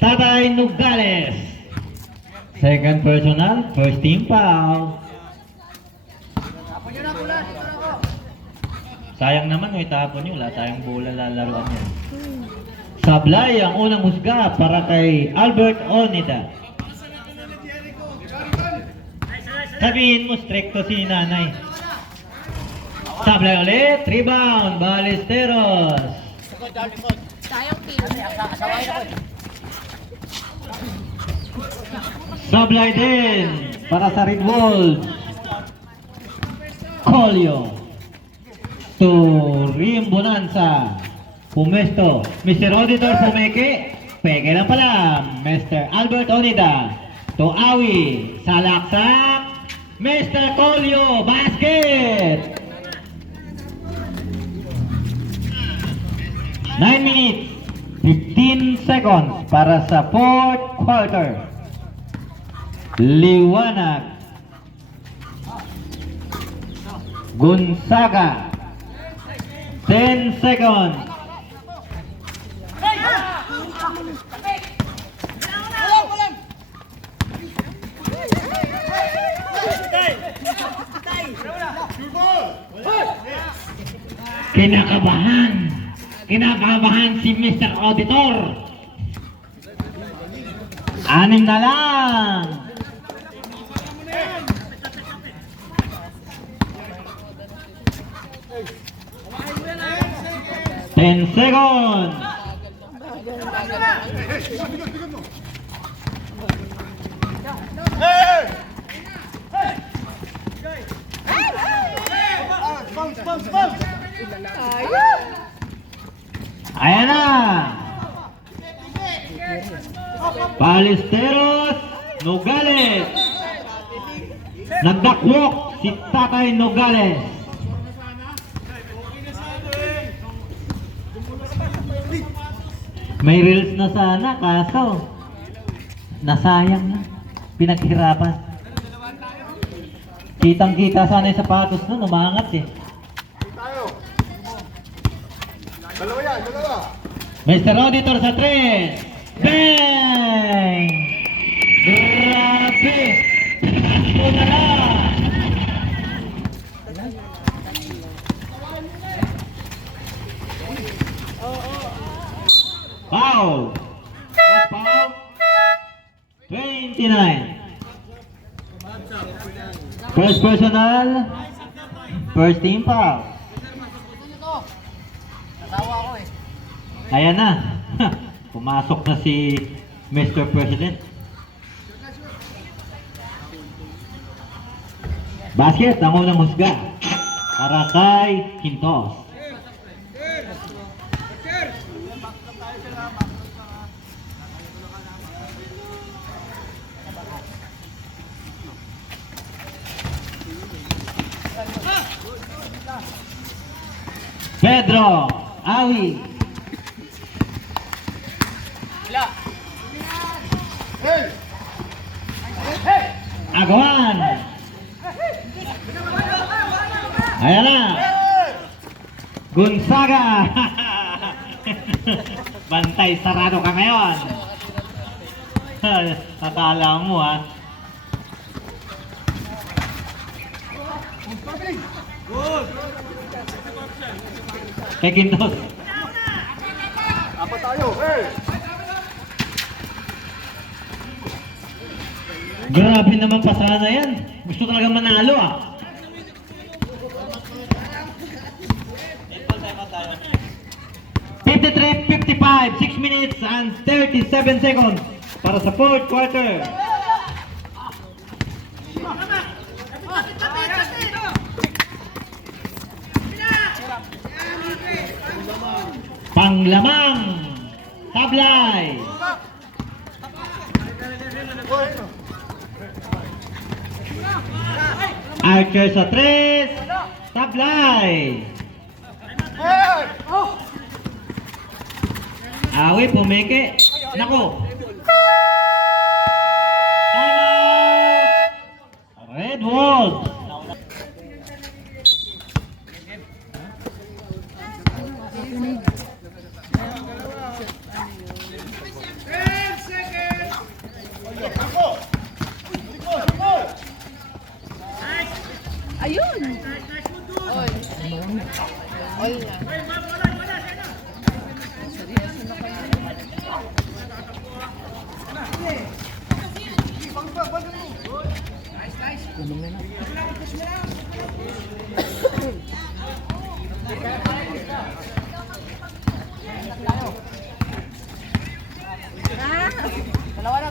Tatay Nogales. Second personal, first team foul. Sayang naman, may tapon nyo. Wala tayong bola lalaruan nyo. Sablay ang unang husga para kay Albert Onida. Sabihin mo, stricto si nanay. Sablay ulit, rebound, Ballesteros. Sablay din para sa Red Wolves. Colio to Rim Bonanza. Pumesto Mr. Auditor Pumeke. Peke lang pala Mr. Albert Onida to Awi. Salaksak Mr. Colio. Basket. 9 minutes 15 seconds para sa fourth quarter. Liwanag Gonzaga 10 seconds. Kinakabahan si Mr. Auditor. 6 na lang. Ten seconds. Ayan na. Ballesteros Nogales. Nagdakwok si Tatay Nogales. May reels na sana, kaso nasayang na. Pinaghirapan. Kitang-kita sana yung sapatos nun, umangat eh. Dalawa yan, dalawa. Mr. Auditor sa 3. Bang! Grabe! Ito na lang! Foul! Foul! 29. First personal. First team foul. Ayan na. Pumasok na si Mr. President. Basket ang unang husga para kay Quintos. Pedro Awi. Agawan. Ayan na. Gonzaga. Bantay sarado ka ngayon. Akala mo ha. Kay Quintos. Apa tayo? Hey! Grabe naman pasana yan. Gusto talaga manalo ah. $53, 55, 6 minutes and 37 seconds para sa fourth quarter. Panglamang Sablay. Archer sa 3. Sablay. Awi pumeke. Nako. Red Wolves.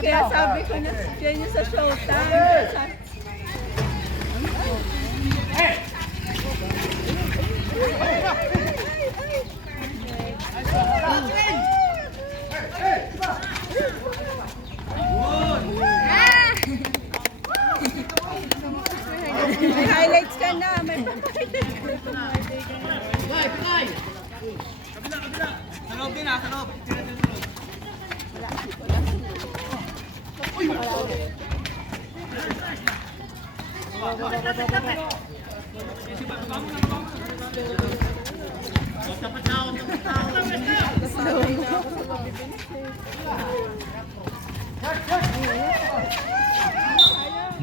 Kaya sabi ko na, yan yung sa showtime. May highlights ka na. May highlights ka na.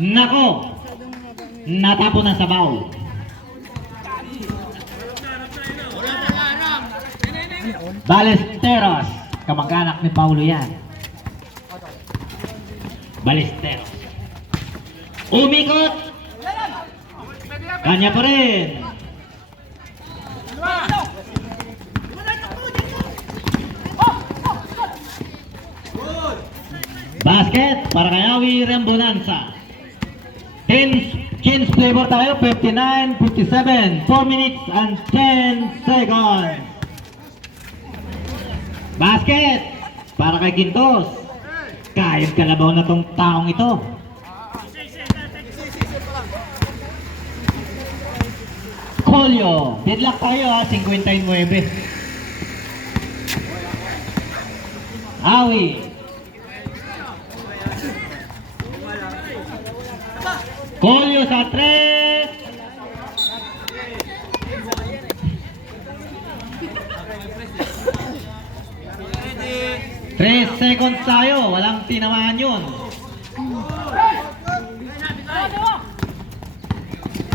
Nako! Natapon ng sabaw. Balesteros. Kamag-anak ni Paulo yan. Balesteros. Umikot! Kanya pa rin. Basket para kay Awi Rembonanza. 10 flavor tayo, 59, 57, 4 minutes and 10 seconds. Basket para kay Quintos. Kahit kalabaw na tong taong ito. Colio, deadlock tayo ha, 59. Awi. Colio sa 3. Tres seconds tayo, walang tinamaan yun.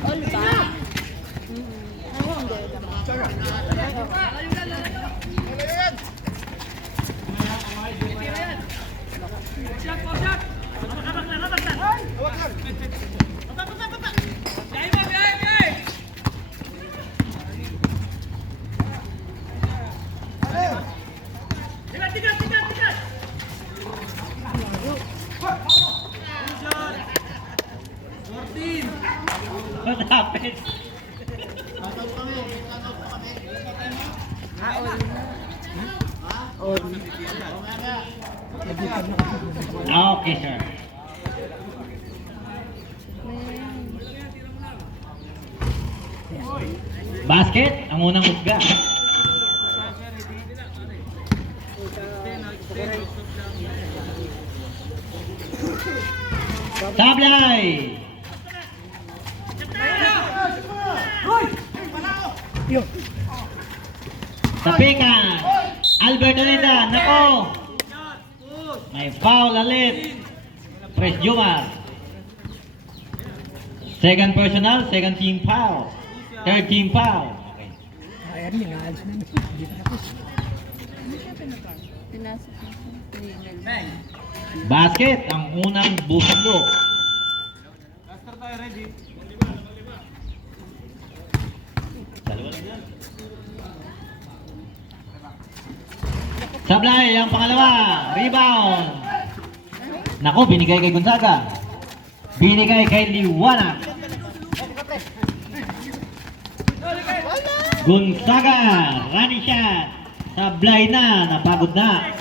All ba? What happened? Okay, sir. Basket, ang unang husga. Sablay! Tapikan! Albert Alida, nako! May foul ulit. Fresh Jumar. Second personal, second team foul. Third team foul. Okay. Pinasok mo siya. Basket, ang unang bulo. Sablay, ang pangalawa. Rebound. Nako, binigay kay Gonzaga. Binigay kay Liwanag. Gonzaga, running shot. Sablay na, napagod na.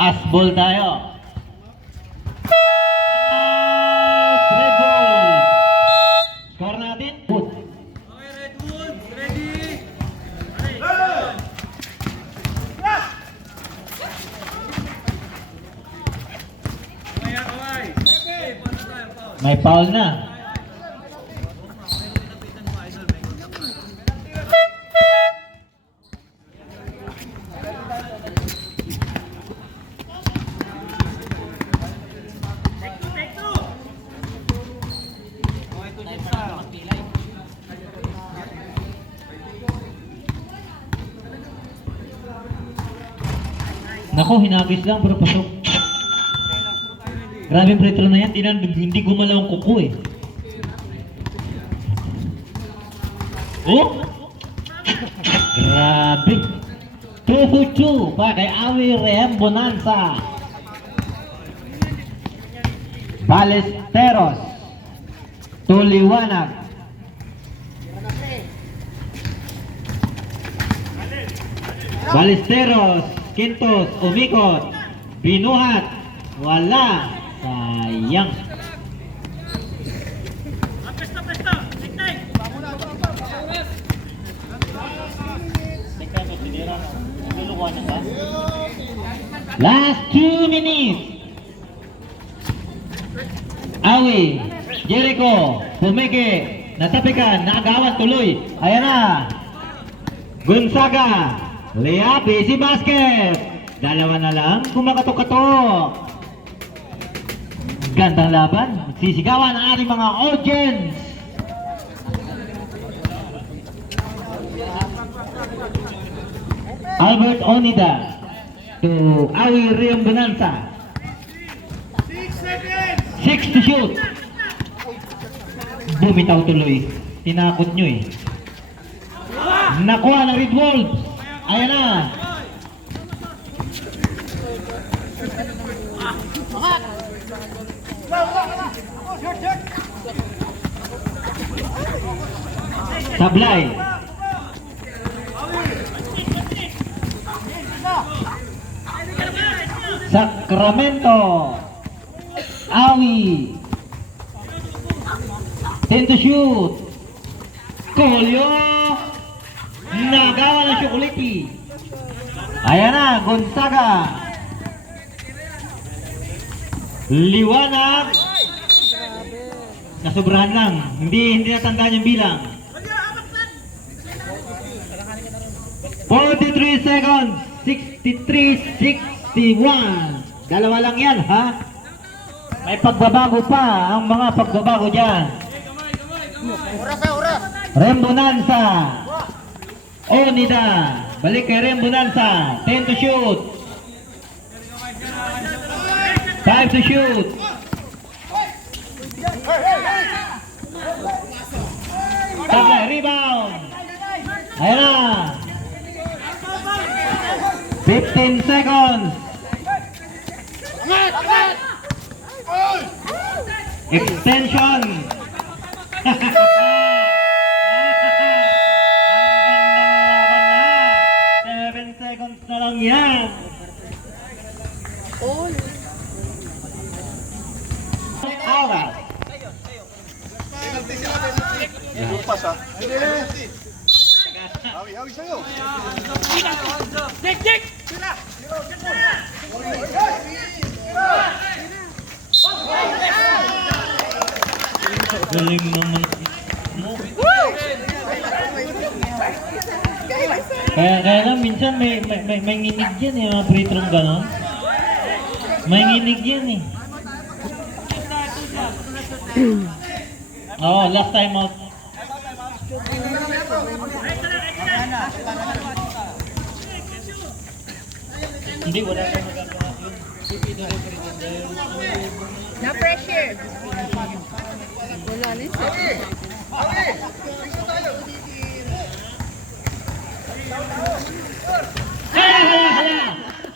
Pass ball tayo. Red Bull. Score natin. May foul na. Nako, hinagis lang pero pasok. Grabe yung free throw na yan, hindi gumalaw ang kuko eh. Oh! Grabe! 2-2 pa kay Awi Rehem Bonanza. Balesteros. Tuliwanag. Balesteros. Quintos. Umikot. Binuhat. Wala. Sayang. Last 2 minutes. Awi, Jericho, pumiki, natapikan, naagawan tuloy. Ayan na. Gonzaga, layup, easy basket. Dalawa na lang, kumakatok-katok. Gandang laban, sisigawan ang ating mga audience. Albert Onida to Awi Rehem Bonanza. 6 to shoot. Bumitaw tuloy. Tinakot nyo eh. Nakuha ng Red Wolves. Ayan na. Sablay. Sacramento. Awi. 10 to shoot. Kolyo. Nagawa ng Chocolate. Ayan na, Gonzaga. Liwanag. Nasobrahan lang. Hindi natandaan yung bilang. 43 seconds. 63-61. Dalawa lang yan, ha? May pagbabago pa ang mga pagbabago dyan. Rehem Bonanza. Onida. Balik kay Rehem Bonanza. 10 to shoot. 5 to shoot. Tablay, rebound. Ayan na. 15 seconds. Extension. Ang ganda ng laban na. 7 seconds na lang yan. Oras. Lupas ha. Hawi sa'yo. Galing naman mo. Kaya lang minsan may nginig yan eh, mga free throw gano'n. May nginig yan eh. Oo, last time out. Hindi, wala tayong magagawa yun. Na pressure. Wala na siya.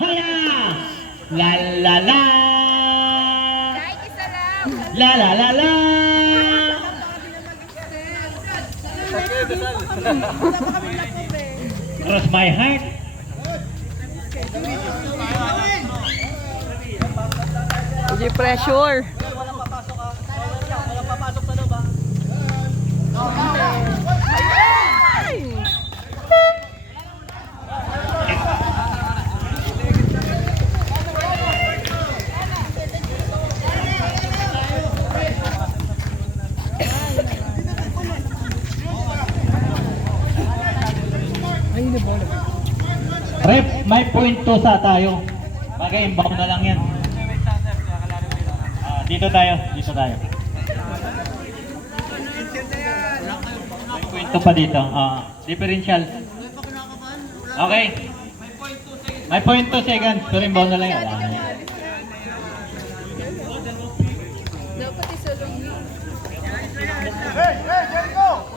Hala! La la la! Kahit isa lang. La la la la! Cross my heart. Hindi pressure. Rep, may point to sa tayo. Bagay, inbound na lang yan. Dito tayo. May point to pa dito. Differential. Okay. May point 2 seconds. Pero inbound na lang yan. Dapat isa lang. Hey, Jericho!